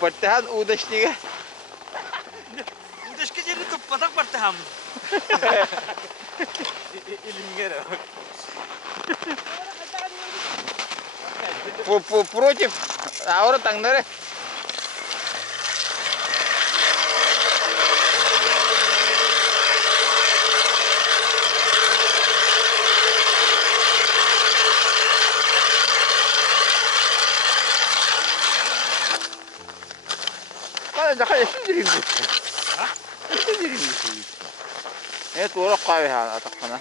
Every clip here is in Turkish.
Партихан удачнига. Удачка жерде көп батак партихам. Илингер. Против аура таңдары. Dakle, şu dilim gitti. Ha? Şu dilim gitti. Evet, doğru kahve ha atakana.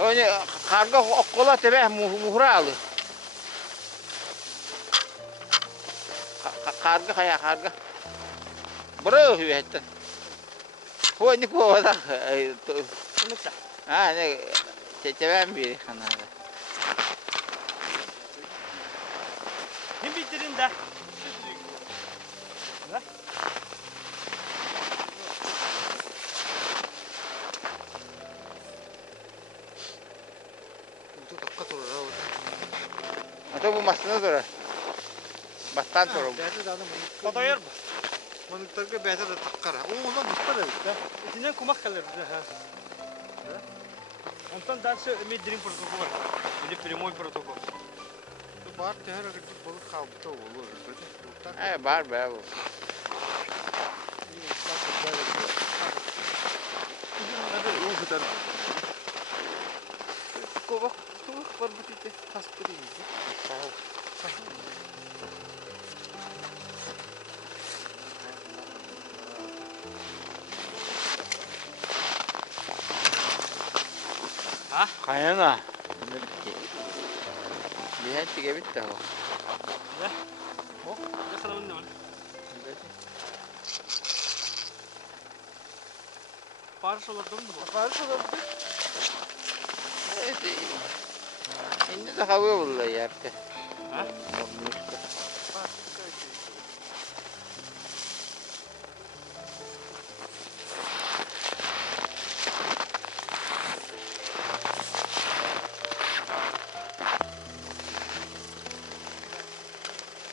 Öyle karga kola tebe muhra aldı. Karga kaya karga. Bro hüvetten. Ho ni ko da. Unutsa. Ha ne çeçeven biri kanada. Kim bitirin de? Ne? Itu dekat tuh laut. Atau bu masına doğru. Bastan sonra. Biasa da adam. Fotoğraf mı? Manıklarga biasa da takkar. Oo lan muspara ya. İçinden kumak kalır bize ha. Ondan ders медрим протокол var. Bir de primoy protokol. Бар tehara gidip balık kaldı olur. He var be bu. Kok var bu tipe pastırıyız. Ha? Kayana. Bir henti gibi bitti o. Ne? O? Ne kadar ne var? Paris olur değil mi bu? Paris olur. Evet. Şimdi de hava buldu yerde. Ha?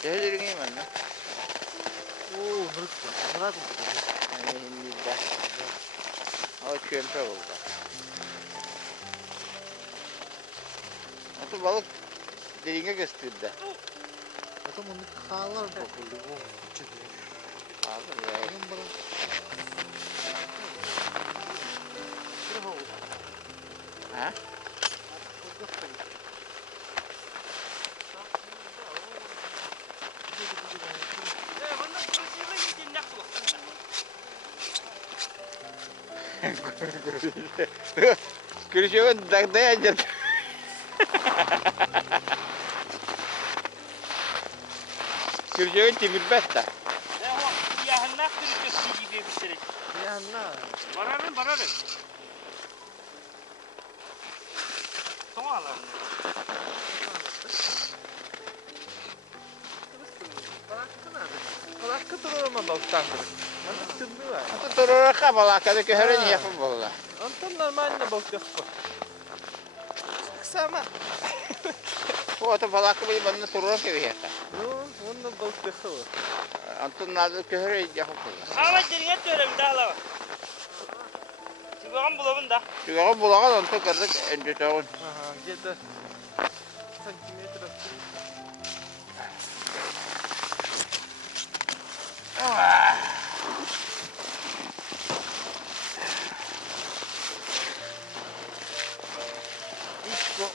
Jadi ini mana? Oo mırık. Ini dah. Oh çömpe oldu. Atı balık deringe gösterdi. Adam onu kalar bakıldı. O çıkıyor. Alır ya. Benim balık. Ha? Kürşevin dayanacak. Kürşevin timirmez de. Ne o? Yahannak kırıkçısı gibi bir şey. Ya na. Bararın. Son alalım. Balık kıtır olma balıktan kırık. Balık tırlı var. Atı durur kabalak kadı köhörün yapın boğula. Anton normalde balık yok. Kısa ama. Bu atı balakı bir bana durur gibi yata. Onun balık yok. Antın nadı köhörün yapın boğula. Ama deringe diyorum daha lava. Çıkağım bulamın da. Çünkü bulağa antı kırdık önce çoğun. Aha gel. Santimetre. İşte.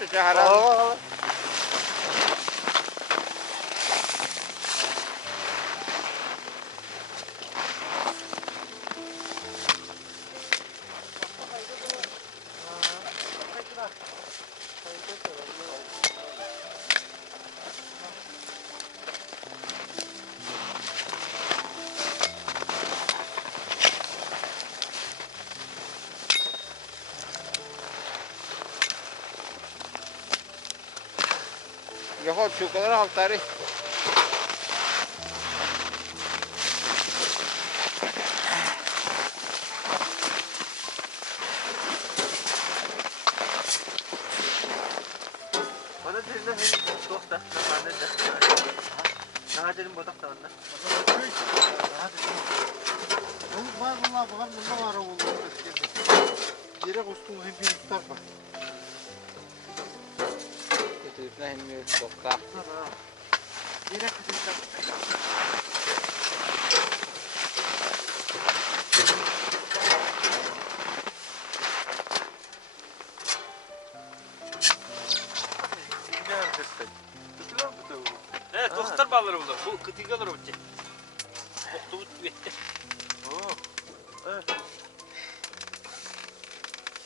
Ото чагарады. Yok şu kadar haltları. Bana derinde hem çok da bana da. Sana dedim bodak da onda. Oğlum var bunlar bunlar var oğlum. Yere koştum hem bir tutar bak. Götürüp ne bilmiyorum. Sokta. Yere koştum. Evet, dostlar bağları buldu. Bu kıtıgalar olacak. Boktu bu vetti.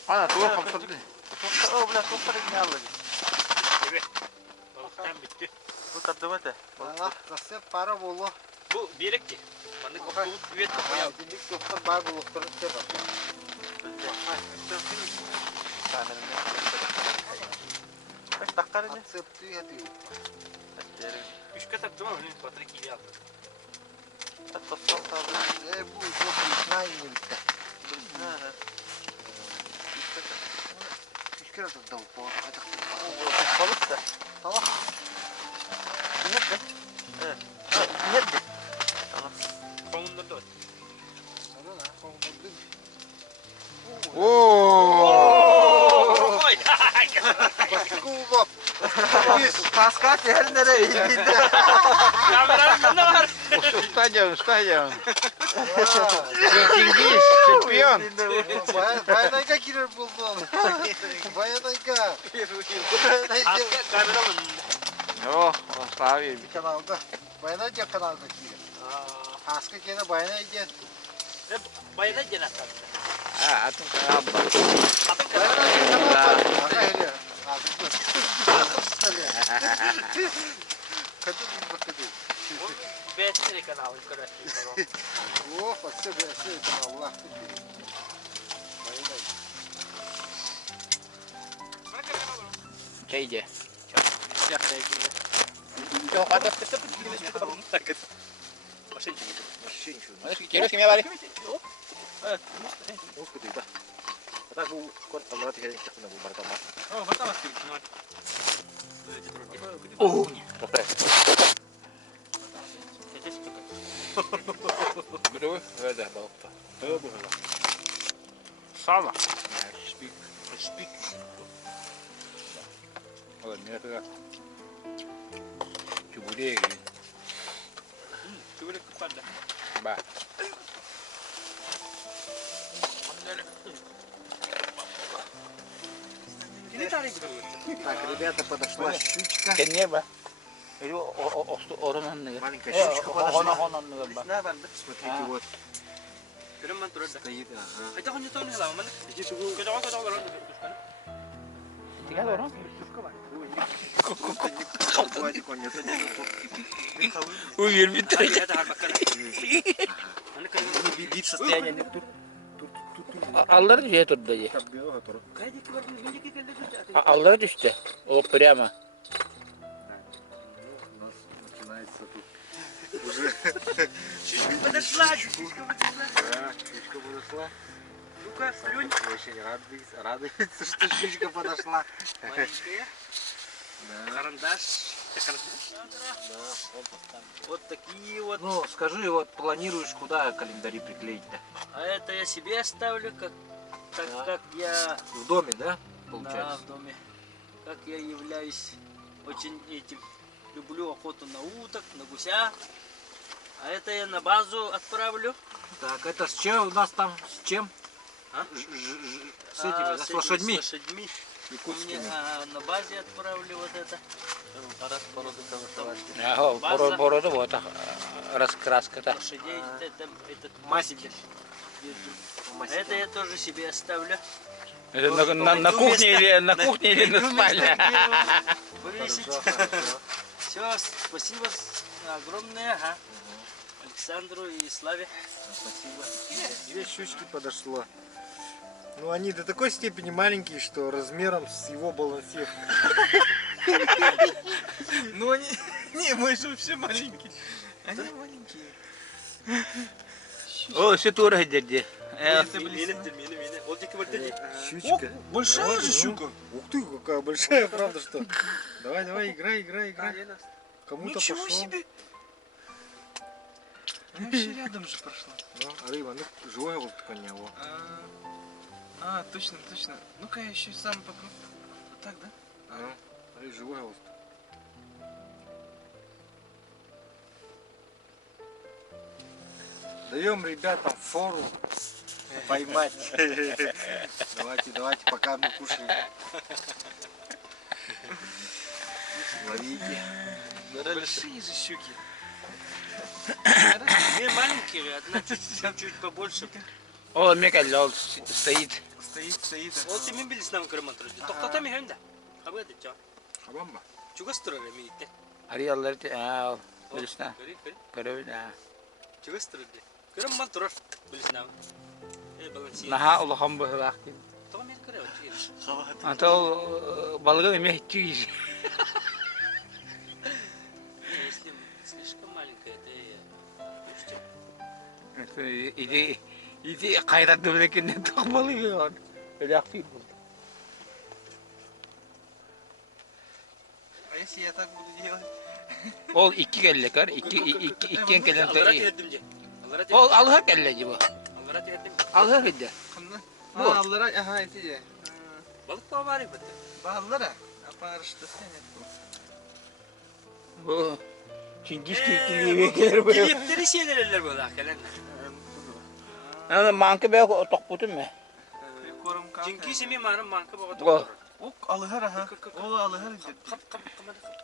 Ana tuğla kaptırdı. O buna dostlar ne aldı? Evet. Balıktan bitti. Bu tadı var da. Allah nasıl para bolu. Bu birekti. Bana boktu bu vetti. Ya dinlik yoksa bar bulukları işte bak. Kaç dakika ne? Atsıptı yatıyor. Üç kat attım ama benim Patrik iyi aldı. Bu çok ikna iyi bitti. Üç kere tuttu bu. Balık da. Tamam. Nerede? Tamam. Konumda da var. Sana lan kovdurdun. Oo. Oy! Kubap. Paskat yer nereye indin? Kameranın bende var. Ustacım. Cengiz, şampiyon. Bayanayga girer buldum. Bayanayga. Paskat kameranın. Yok, asla bir. Bir kanalda. Bayanayga kanalda girer. Haska gene bayanayga. Bayana gene atar. Ha, atın kanal bak. Atın kadar. Bayanayga kanal var. Aga öyle. Kadın bakıyor. Beğenleri kanalı yukarı. Oh, asıl Allah. Bayanayga. Şeyce. Yok ada. Kira kimya bari? Oh, pertama sekali. Oh. Betul, ada bapak. Salah. Speak. Oh, ni tu. Cuba dia. Coba deh kepada. Ba. Ini cari betul. Так, ребята, подошла щучка. Kennya ba? Itu orang nih. Маленькая щучка подошла. Ba. Смотрите, вот Kira man turun dah. стоит. Ага. Kita kan nyetor nih lah, mana? Иди туда. Kocok orang. Tinggal orang. Хватит, он нет. Oh, iya betul. Ada harga kan. Mana kan? Вид состояние нет. Тут. Alları düşe turdu ya. Как белого тур. Kayak di keluar ini kita lihat. Alları düştü. O прямо. У нас начинается тут уже. Щучка подошла. Да, щучка подошла. Ну-ка, плюнь. Очень радуется, что щучка подошла. Маленькая. Да. Карандаш. Да, Вот такие вот. Ну, скажи, вот планируешь куда календари приклеить-то? А это я себе оставлю, как Да. я В доме, да? да, Получается. в доме. Как я являюсь очень этим. Люблю охоту на уток, на гуся. А это я на базу отправлю. Так, это с чем у нас там? С чем? А? С этими, да, с лошадьми. С лошадьми. Мне на базе отправили вот это. Ага, порода вот раскраска-то. Лошадей, этот мастер. А это я тоже себе оставлю. Это на кухне или на спальне? Повесить. Все, спасибо огромное, ага. Александру и Славе. Спасибо. 2 щучки подошло. Ну они до такой степени маленькие, что размером с его балансир. Ну они... Не, мы же вообще маленькие. Они маленькие. О, все тура дяди. Щучка. Большая же щука. Ух ты, какая большая, правда что? Давай, играй. Кому-то Ничего пошло. себе. Она вообще рядом же прошла. Ну, рыба, ну живое вот такое не его. Точно. Ну-ка я еще сам попробую. Вот так, да? Ну, живое вот. Даем ребятам фору поймать. Давайте, пока мы кушаем. Ловите. Большие же щуки. Две маленькие, одна чуть побольше. О, Микаэль, стоит. Стоит. Вот и бились нам кармантры. Тоқтатам екен да. Қабы әді жа. Хабамба. Чугас тұрар әмейді. Ариалар, білісна. Көрі, Чугас тұрар де. Карман тұрар білісна. Балансия. наха ұлықам бұғы бақтым. Тоға мен көрі өтшейді. Anta o балығы еме чигіз. Если слишком маленькая, это Иди қайрат дөблекеннен тоқ балығы еған. Өлі ақтың бұл. А если я так буду делать? Ол 2 кәлі кәр, 2 кәлін Аллара тәйі. тәдім же. Ол алғар кәлі жібі. Аллара тәдім. Алғар кәлі. Аллара, ага, эти же. Balık bağı var ya bende. Баллара? Апарышты сенет. Бұл Чингис кекілі бекер бұл. Kiliftleri şeylerler böyle hakikaten. Ана манкы бәк тоқ бұтын мә. Корум кам. Çünkü semi manım mankı bağı О, doğru. Ок, алыгар, ага. Ол алыгар. Kap kamada kap.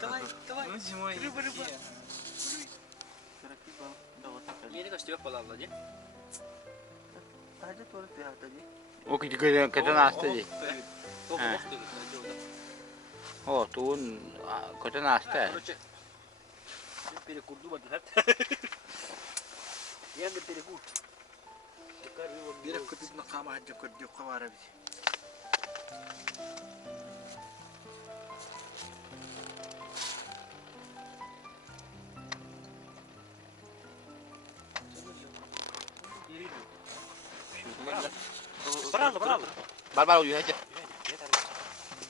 Давай. Ну зимой. Рыба. Yeni kaçtı yok balı Allah diye. Hadi doğru bir hafta diye. о көтін асты дей. Oh dedi. О, туын көтін асты. Короче. Перекурду баdı hep. Я на перекур. Берег кутып на камах деп қавара бит. Bravo. Бар үйе әді.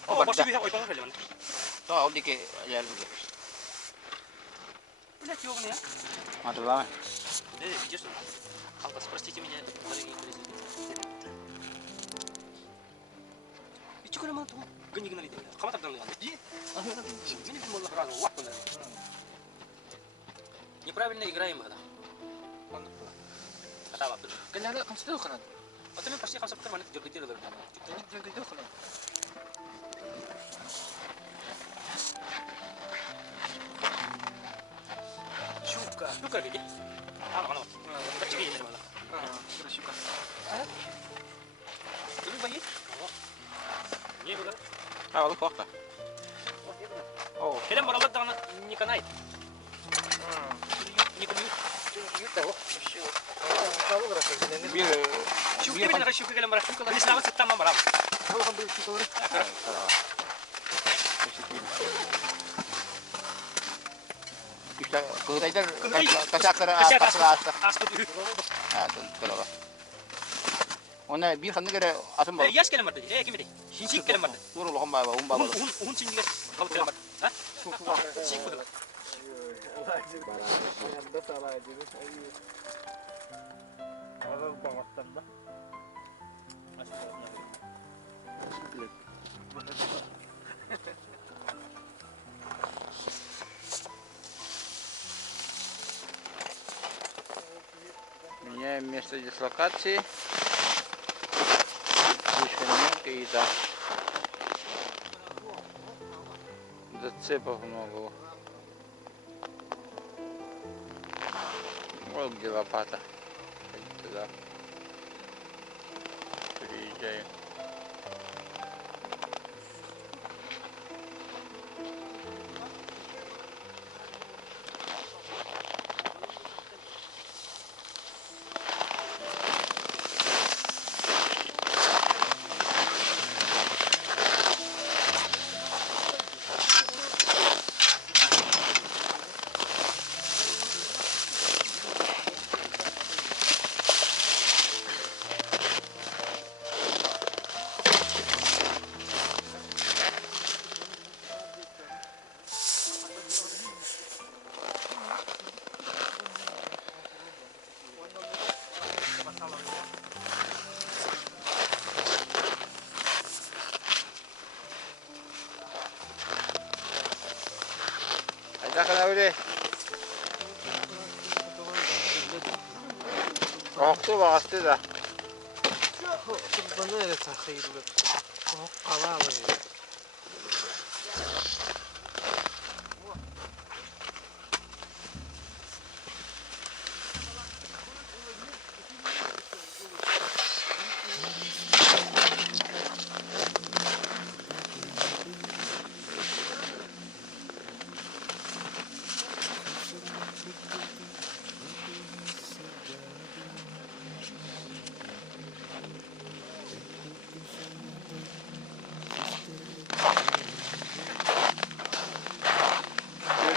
Oh başı bir oypan öyle bana. О, ол деке әлі бұл. Блять, ёбаный, а? Матырлама. Видишь? Алкас, простите меня, дорогие друзья. И чё, когда мы гоним на лету? Кого так давно? Иди. Мне не было рано. Неправильно играем, когда. Катава. Когда он стоял хран? Вот мы почти хамса потом они дёргали. Щука види. Ано. Почти не нормально. Щука. Ты боишь? Не было. А, ол қоқта. О, Келем баралар дағына не канай. Не кумют. Щука видно, раз щука келем барал. Щука не снава там барал. işte kıhtaylar kaçakları asты. Аспыт. Ha, doğru. Ona bir kanı göre atın balık. Яш келем барды. Кеме де. Сик келем барды. Doğru olğan bay un balık. Un синдиге калып келем барды. Ha? Сик буду. Меняем место дислокации. какие-то. Зацепов много. Вот где лопата. Туда. Приезжаю. Ayda öyle. Korktu bastı da. Bana öyle hayırlı. O kala alıyor.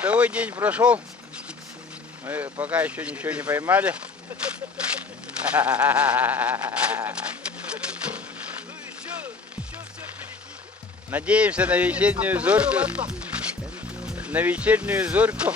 Трудовой день прошел. Мы пока еще ничего не поймали. Надеемся на вечернюю зорьку. На вечернюю зорьку.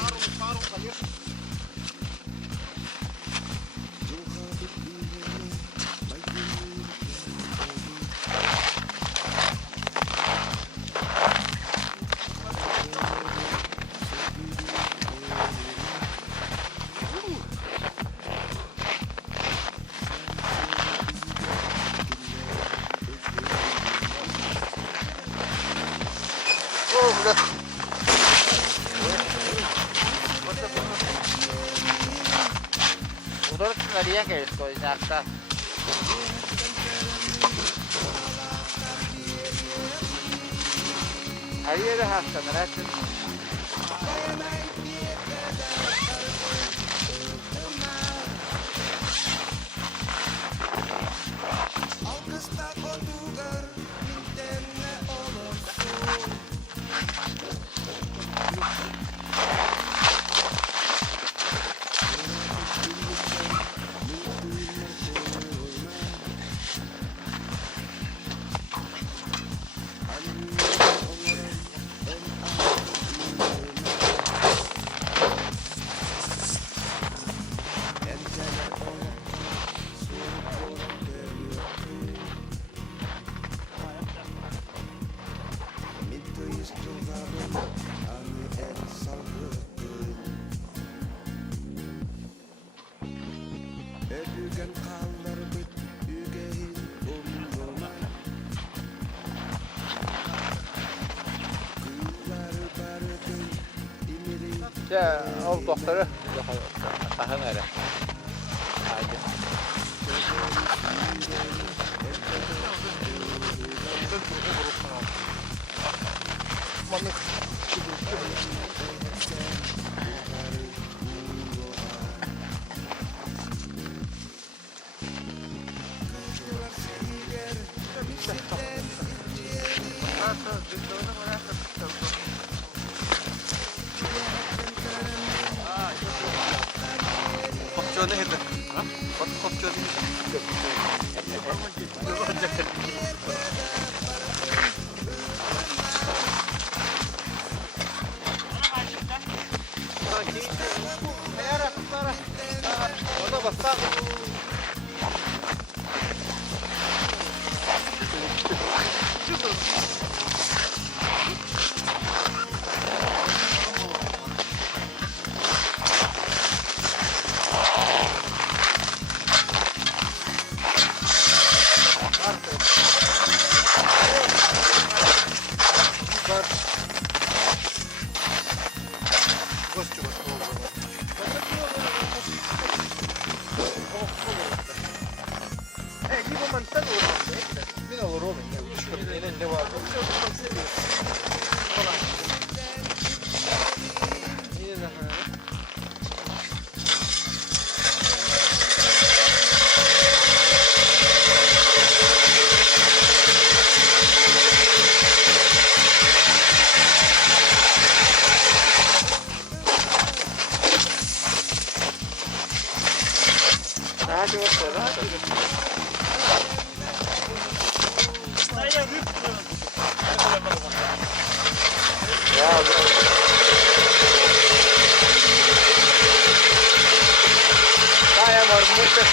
Udara tinggalin guys kalau ini akta. Her yere hasta neresi? Ya, ol doktoru. Tahın öyle. Haydi. Kopçuğu ne hedef? Bak kopçuğu ne hedef? Ona bak. Ради вот ради. Да я рыбку. Да, да. Да, я мормышка.